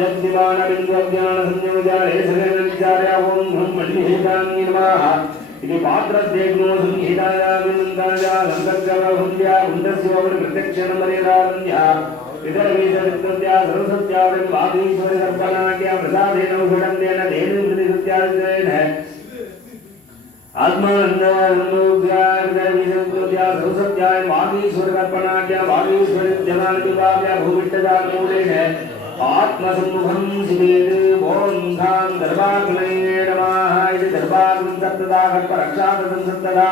बिंदु अज्ञान ओम निर्वाह इति पात्र पात्रद्वेग्नो संहिताया विनन्दाया लङ्कगवहुन्द्या गुण्डस्योवृकृत्यक्षणमरेदारण्या इतरवीजवित्रत्या सरस्वत्यावृत्वादीश्वरसर्पणाख्या प्रसादेन उपषण्डेन धेनुकृतिकृत्यादितेन आत्मानन्दोद्यार्गवीजवित्रत्या सरस्वत्याय वागीश्वरकर्पणाख्या वागीश्वरजनानिपाप्या भूमिष्ठजा है ఆత్మసంభం శివేది ఓం సాం గర్భాకులే నమః ఇది గర్భాకులం సప్తదా గర్భ రక్షాకృతం సప్తదా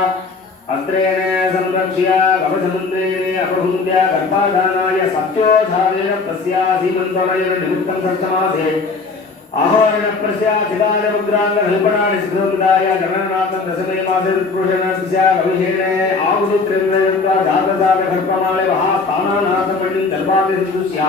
అత్రేణ సంరక్ష్య గవసముద్రేణ అపహుంద్య గర్భాధానాయ సత్యోధారేణ ప్రస్యాసీమంతోలయన నిమిత్తం సప్తమాసే ఆహోరణ ప్రస్యాసిదాయ ముద్రాంగ నిల్పణాని సుఖముదాయ గణనాథం దశమే మాసే ఋతుషణ ప్రస్యా గవిహేణే ఆగుది త్రివేద జాతజాత గర్భమాలయ మహాస్థానానాథం పండిత గర్భాది ఋతుష్యా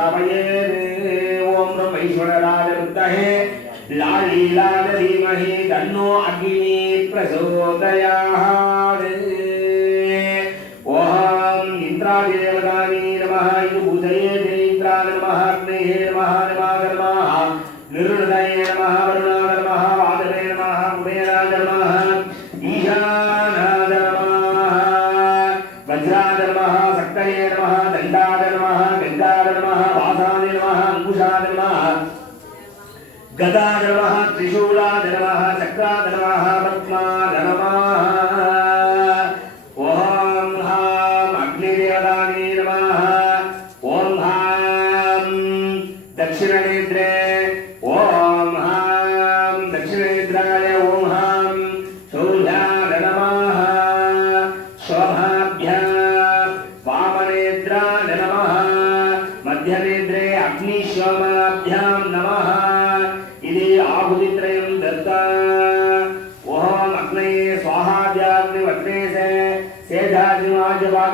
स्वाभ्यामिति श्रावयेत् ॐ ब्रह्मैश्वरराज विद्महे लालीलाल धीमहि तन्नो अग्नि प्रचोदयात् ಗದಾ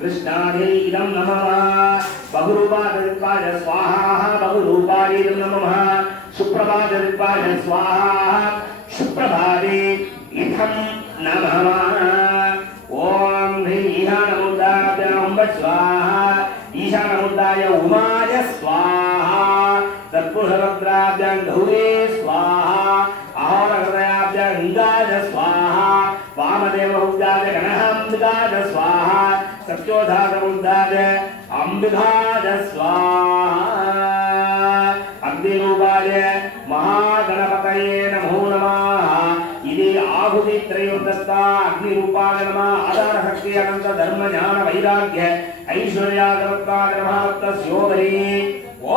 कृष्णाधीदं नमः बहुरूपादरूपाय स्वाहा बहुरूपादीदं नमः सुप्रभादरूपाय स्वाहा सुप्रभादे इथं नमः ॐ ईशानमुद्राभ्याम्ब स्वाहा ईशानमुद्राय उमाय स्वाहा तत्पुरुषभद्राभ्यां गौरे स्वाहा अहोरहृदयाभ्यां स्वाहा वामदेवभुजाय स्वाहा సత్యోధాతముందాద అంబిధాద స్వాహ అగ్నిరూపాయ మహాగణపతయే నమో నమ ఇది ఆహుతి త్రయోదత్త అగ్నిరూపాయ నమ ఆధార శక్తి అనంత ధర్మ జ్ఞాన వైరాగ్య ఐశ్వర్యాగవత్తాయ నమవత్త స్యోదరి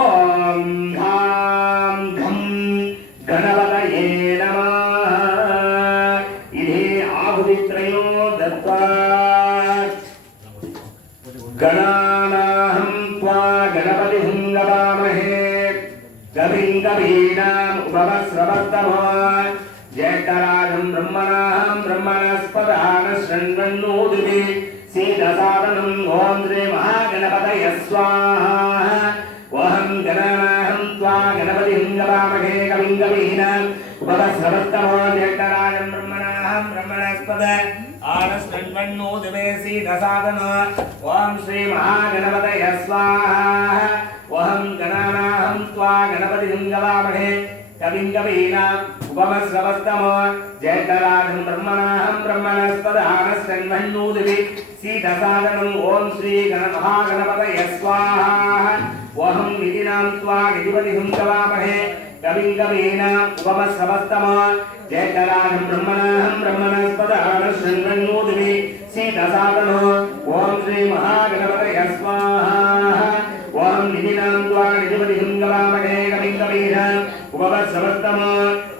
ఓం ఘాం ఘం గణ गणानाहं त्वा गणपतिं गवामहे कविं कवीनाम् उपवस्रवस्तमो ज्येष्ठराजं ब्रह्मणाहं ब्रह्मणस्पदानशृण्वन्नोदिति सीदसादनं ॐ श्रीमहागणपतय स्वाहा वहं गणानाहं त्वा गणपतिं गवामहे कविं कवीनाम् उपवस्रवस्तमो ज्येष्ठराजं ब्रह्मणाहं ब्रह्मणस्पद ఆనస్మన్మన్నో దివేసీన సాధన ఓం శ్రీ మహాగణపతయ స్వాహ ఓహం గణానాహం త్వా గణపతి గంగవామహే కవిం కవీనా ఉపమశ్రవస్తమ జయకరాజం బ్రహ్మణాహం బ్రహ్మణస్పదానస్మన్మన్నో దివి సీత సాధనం ఓం శ్రీ గణ మహాగణపతయ స్వాహ ఓహం విధినాం త్వా గణపతి గంగవామహే గవింగమేన ఉపమ సమస్తమా జయకరాహం బ్రహ్మణాహం బ్రహ్మణస్పదాన శృంగన్నూదిమి సీతసాదనో ఓం శ్రీ మహాగణపతయ స్వాహ ఓం నిధినాం ద్వా నిధిపతి హింగవామగే గవింగమేన ఉపమ సమస్తమా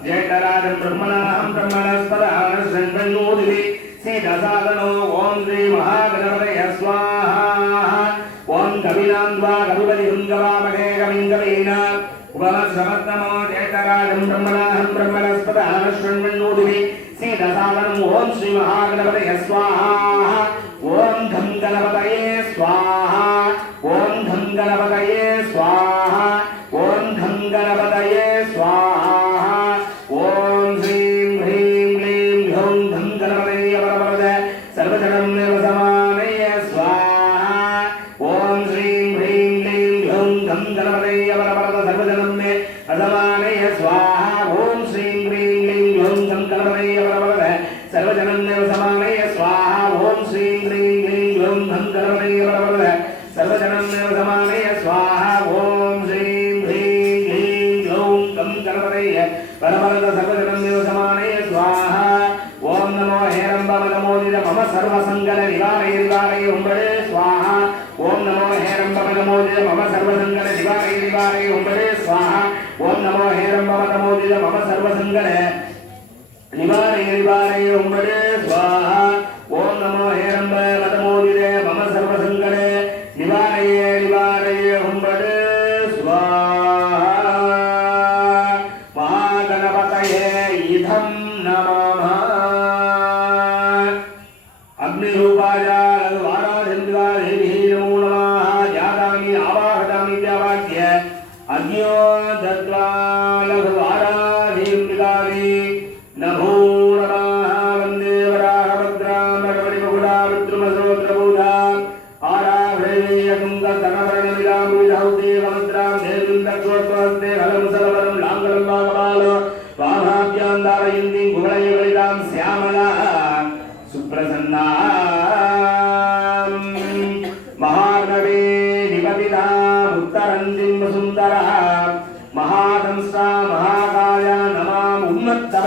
జయకరాహం బ్రహ్మణాహం బ్రహ్మణస్పదాన శృంగన్నూదిమి సీతసాదనో ఓం శ్రీ మహాగణపతయ స్వాహ ఓం కవినాం ద్వా కవిపతి హింగవామగే గవింగమేన ఉపమశ్రమత్తమో చేతరాజం బ్రహ్మణాహం బ్రహ్మణస్పద ఆనశ్వన్మన్నూదిని సీతసాదనం ఓం శ్రీ మహాగణపతయ స్వాహ ఓం ఘం గణపతయే స్వాహ वीर्वाणय उम्बरे स्वाहा ओम नमो हेरंबम नमोदित मम सर्वसंगल शिवाय दिवाय उम्बरे स्वाहा ओम नमो हेरंबम नमोदित मम सर्वसंगल निवारय दिवाय उम्बरे स्वाहा வாராஜா அது வாராஜ் என்பதால்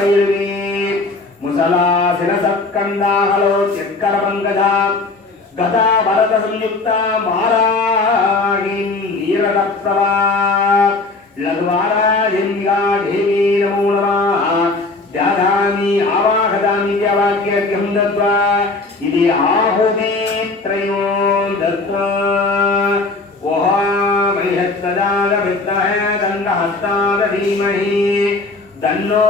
వైర్వి ముసలాసిన సత్కండాహలో చక్కర పంకజ గత భరత సంయుక్త మారాహి నీరరప్తవా లఘువారాజింగా దేవీ నమో నమః దాదామి ఆవాహదామి వాక్యర్ఘ్యం దత్వా ఇది ఆహుతి త్రయో దత్వా ఓహా బృహత్తదాగ విద్మహే దన్నో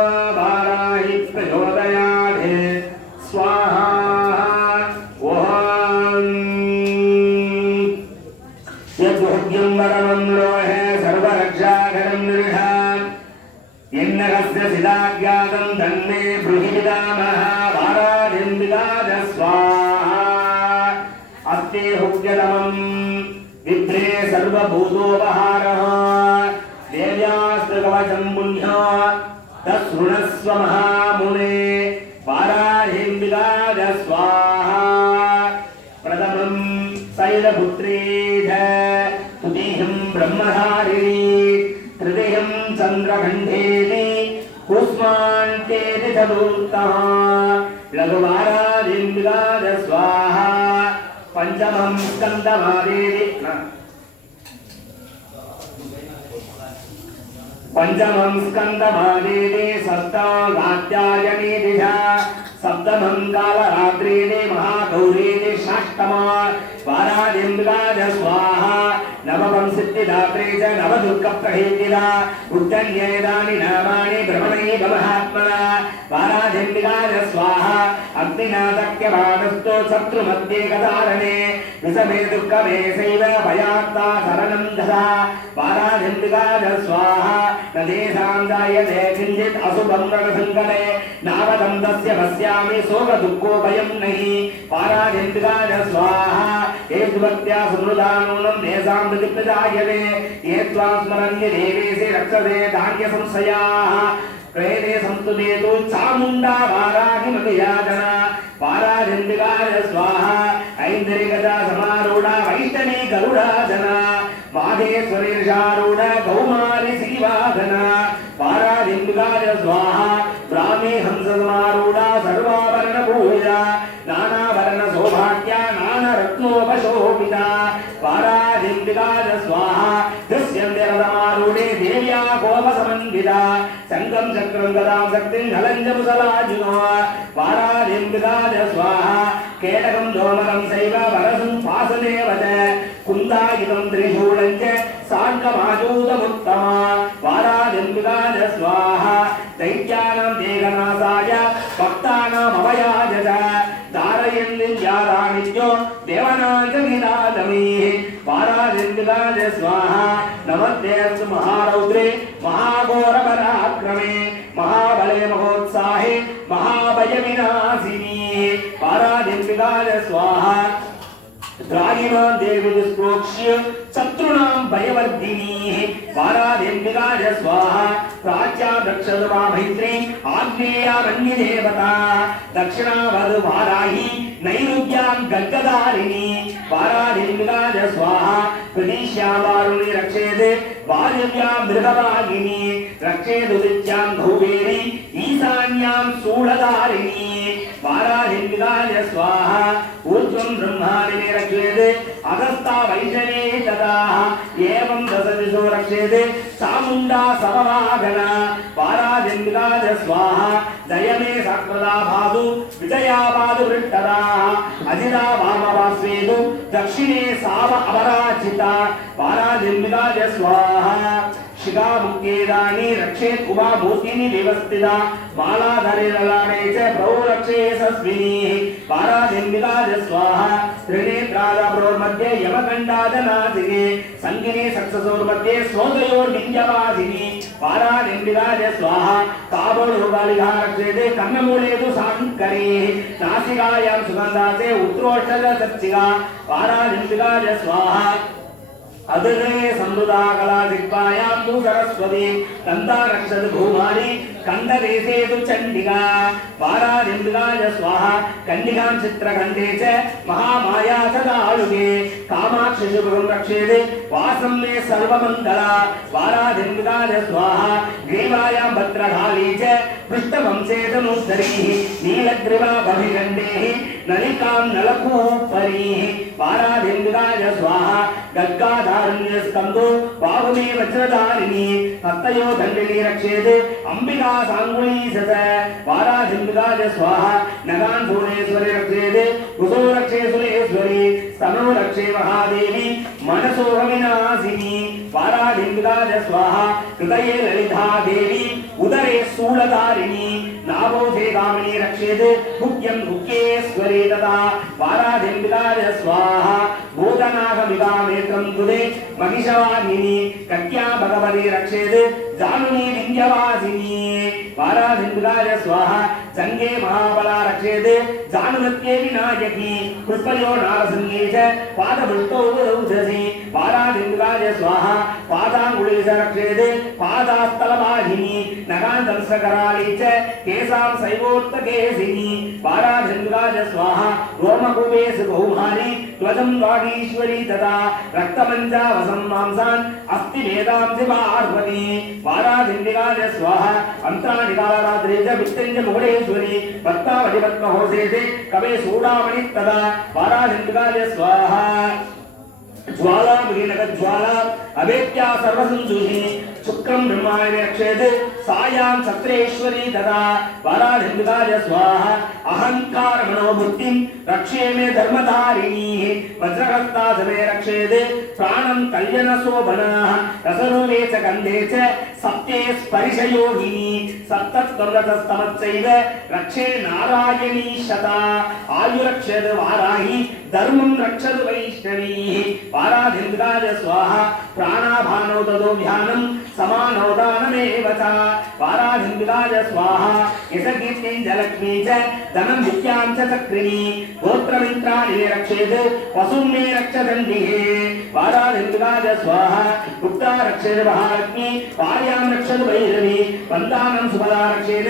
यदाज्ञातं तन्मे ब्रूहि पितामह स्वाहा अस्ते हुक्यतमम् विभ्रे सर्वभूतोपहारः देव्यास्तु महामुने स्वाहा ब्रह्मधारिणी तृतीयं चन्द्रखण्डेन కూష్మాంటేరిధూర్తః లఘువారాదింద్రాద స్వాహా పంచమం స్కందమాదేవి పంచమం స్కందమాదేవి సప్తాంగాధ్యాయని దిశ సప్తమం కాలరాత్రిని మహాగౌరీని షష్టమా వారాదింద్రాద స్వాహా नवमं सिद्धिदात्रे च नवदुर्गप्रहेतिदा उद्धन्येदानि नामानि भ्रमणैव महात्मना वाराजन्विकाय स्वाहा अग्निनादक्यमानस्तो शत्रुमध्ये गदारणे विषमे दुःखमे सैव भयात्ता शरणं ददा वाराजन्विकाय स्वाहा न तेषां जायते किञ्चित् अशुभं रणसङ्कटे नावदं तस्य पश्यामि शोकदुःखोभयं नहि पाराजन्विकाय स्वाहा ये सुभक्त्या सुमृदानूनं तेषां प्रतिप्रजायते ये त्वां स्मरन्ति देवेशे रक्षते धान्यसंशयाः प्रेते संस्तुते तु चामुण्डा वाराहिमतियातना पाराजन्विकाय स्वाहा ऐन्द्रिकजा समारूढा वैष्णवी गरुडाजना माधेश्वरीर्षारूढ कौमारि श्रीवादना पाराजन्विकाय स्वाहा சக்கரம் சக்திம் நலஞ்சமுதலாஜுனா வாராதிம்பிதாஜ சுவாஹா கேடகம் தோமரம் சைவ வரசும் பாசதேவத குந்தாயுதம் திரிசூலஞ்ச சாங்கமாஜூதமுத்தமா வாராதிம்பிதாஜ சுவாஹா தைத்யானம் தேகநாசாய பக்தானாம் அபயாஜ தாரயந்தி ஜாராணித்யோ தேவனாந்தமிதாதமீ வாராதிம்பிதாஜ சுவாஹா நமத்தேசு மகாரௌத்ரே மகாகோரபராக்கிரமே महाबले महोत्साहे महाभयविनाशिनी पाराजन्विकाय स्वाहा द्रागिमां देवी दुष्प्रोक्ष्य शत्रूणां भयवर्धिनी पारादेव्यगाय स्वाहा प्राच्या दक्षदवा मैत्री आग्नेयामन्यदेवता दक्षिणावद् वाराही नैरुद्यां गद्गदारिणी पारादेव्यगाय स्वाहा प्रदिश्यावारुणि रक्षेत् वायव्यां मृगवागिनी रक्षेदुदित्यां धौवेरी ईशान्यां शूलधारिणी पारादेव्यगाय स्वाहा ऊर्ध्वं ब्रह्माणि रक्षेत् अगस्ता वैशने तदाः एवं दशदिशो रक्षेत् चामुण्डा समवागना पाराजन्विकाय स्वाहा जय मे सक्प्रदा भातु विजया पादु वृष्टदाः अजिता वामवास्वेदु दक्षिणे साव अपराजिता पाराजन्विकाय स्वाहा शिखामुक्तेदानि रक्षेत् उमा भूतिनि व्यवस्थिता मालाधरे ललाटे च प्रौ रक्षे सस्विनीः पाराजन्विकाय स्वाहा त्रिनेत्रादप्रोर्मध्ये यमकण्डादनासिके सङ्गिने सक्ससोर्मध्ये स्वोदयोर्विन्द्यवासिनी पाराजन्विकाय स्वाहा ताबोळुगालिघा रक्षेते कर्णमूलेषु साङ्करेः नासिकायां सुगन्धासे उत्रोष्ठद सत्सिका पाराजन्विकाय स्वाहा अदृणे समृदा कला दिग्पायां तु सरस्वती दन्ता रक्षत भूमानि कण्डदेशे तु चण्डिका पारादिन्द्राय దుర్గాయ స్వాహ కన్యకాం చిత్రకంఠే చ మహామాయా సదాళుగే కామాక్షి శుభం రక్షేది వాసం మే సర్వమంగళ వారాధిన్విదాయ స్వాహ గ్రీవాయాం భద్రకాళీ చ పృష్ఠవంశేతనుద్ధరీः నీలగ్రీవాభిఖण्डेः నలికాం నలకూపరీः పారాధింగాయ స్వాహ గద్గాధారుణ్య స్కందో వాహుమే వజ్రధారిణి హస్తయో దండిని రక్షేత్ అంబికా సాంగుణీసత పారాధింగాయ స్వాహ నగాన్ భువనేశ్వరి రక్షేత్ కుసో రక్షే సురేశ్వరి స్తనో రక్షే మహాదేవి మనసోహ వినాశిని विनाशिनी पाराधिम्बिकाय स्वाहा हृदये ललिता देवी उदरे शूलधारिणी नाभोजे कामिनी रक्षेत् मुख्यं मुख्येश्वरी तथा पाराधिम्बिकाय स्वाहा भूतनागमिकामेत्रं कृते మహిషవాహిని కత్యా భగవతి రక్షేత్ జానుని వింధ్యవాసిని వారాసింధురాజ స్వాహ సంగే మహాబల రక్షేత్ జానునృత్యే వినాయకి కృపయో నారసింగే చ పాదవృష్టౌ రౌధసి వారాసింధురాజ స్వాహ పాదాంగుళేశ రక్షేత్ పాదాస్థలవాహిని నగాధంసకరాళీ చ కేశాం శైవోత్తకేసిని పారాధందురాజ స్వాహ రోమకూపేసు బహుమాని ధ్వజం వాగీశ్వరీ తదా రక్తమంజావసం మాంసాన్ అస్తి వేదాంసి పార్వతి పారాధిండిరాజ స్వాహ అంతానికారాత్రి చ విత్తంజ ముగుడేశ్వరి పద్మావతి పద్మహోసేసి కవే సూడామణి తదా పారాధిండిరాజ స్వాహ జ్వాలా విలీనక జ్వాలా అవేత్యా సర్వసంసూషిణి శుక్రం బ్రహ్మాయ రక్షేత్ సాయాం సత్రేశ్వరి దదా వారాధిమృతాయ స్వాహ అహంకార మనోబుద్ధిం రక్షే మే ధర్మధారిణీ వజ్రహస్తాసనే రక్షేత్ ప్రాణం కళ్యన శోభనా రసరూపే చ గంధే చ సత్యే స్పరిశయోగిని సప్తస్తమతస్తమచ్చైవ రక్షే నారాయణీ శత ఆయురక్షేత్ వారాహి ధర్మం రక్షదు వైష్ణవీ వారాధిమృతాయ స్వాహ ప్రాణాభానో దదో ధ్యానం సమానోదానమేవ చ వారాధిందులాజ స్వాహ యశకీర్తింజలక్ష్మీ మహాలక్ష్మి వార్యాం రక్షదు వైరవి వందానం సుభదా